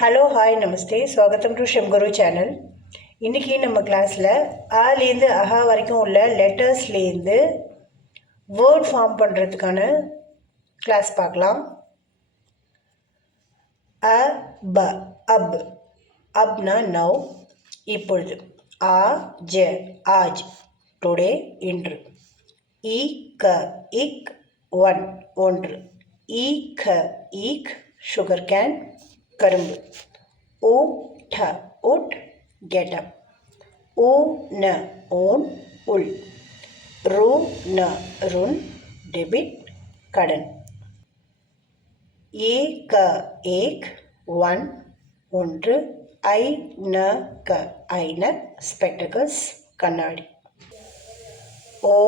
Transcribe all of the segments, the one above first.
Hello hi நமஸ்தே ஸ்வாகத்தம் to Shemguru channel. இன்றைக்கி நம்ம கிளாஸில் ஆலேருந்து அஹா வரைக்கும் உள்ள லெட்டர்ஸ்லேருந்து வேர்ட் ஃபார்ம் பண்ணுறதுக்கான கிளாஸ் பார்க்கலாம். அ ப அப் அப்னா நவ் இப்பொழுது. ஆ ஜ ஆஜ் டுடே இன்று. இ க இக் ஒன் ஒன்று. ஈ க ஈக் சுகர் கேன் கரும்பு. ஓ ட உட் கெட் அப். ஓ ந ஓன் உள். ரு ந ருன் டெபிட் கடன். ஏ க ஏக் ஒன் ஒன்று. ஐ ந க ஐனர் ஸ்பெக்டகல்ஸ் கண்ணாடி. ஓ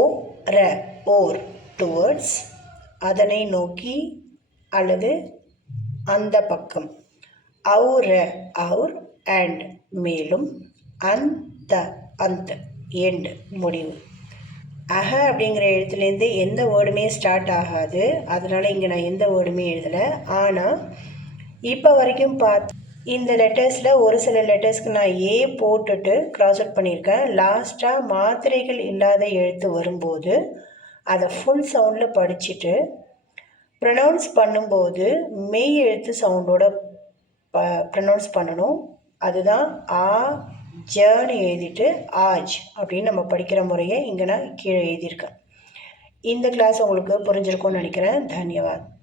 ர ஓர் டுவர்ட்ஸ் அதனை நோக்கி அல்லது அந்த பக்கம். அவுர அவுர் அண்ட் மேலும். அந்த அந்த எண்ட் முடிவு. அஹ அப்படிங்கிற எழுத்துலேருந்து எந்த வேர்டுமே ஸ்டார்ட் ஆகாது. அதனால் இங்கே நான் எந்த வேர்டுமே எழுதலை. ஆனால் இப்போ வரைக்கும் இந்த லெட்டர்ஸில் ஒரு சில லெட்டர்ஸ்க்கு நான் ஏ போட்டுட்டு க்ராஸ் அவுட் பண்ணியிருக்கேன். லாஸ்ட்டாக மாத்திரைகள் இல்லாத எழுத்து வரும்போது அதை ஃபுல் சவுண்டில் படிச்சுட்டு ப்ரொனவுன்ஸ் பண்ணும்போது மெய் எழுத்து சவுண்டோட ப்ரொனவுன்ஸ் பண்ணணும். அதுதான் ஆ ஜன்னு எழுதிட்டு ஆஜ் அப்படின்னு நம்ம படிக்கிற முறையை இங்கே நான் கீழே எழுதியிருக்கேன். இந்த கிளாஸ் உங்களுக்கு புரிஞ்சிருக்கும்னு நினைக்கிறேன். தன்யவாத்.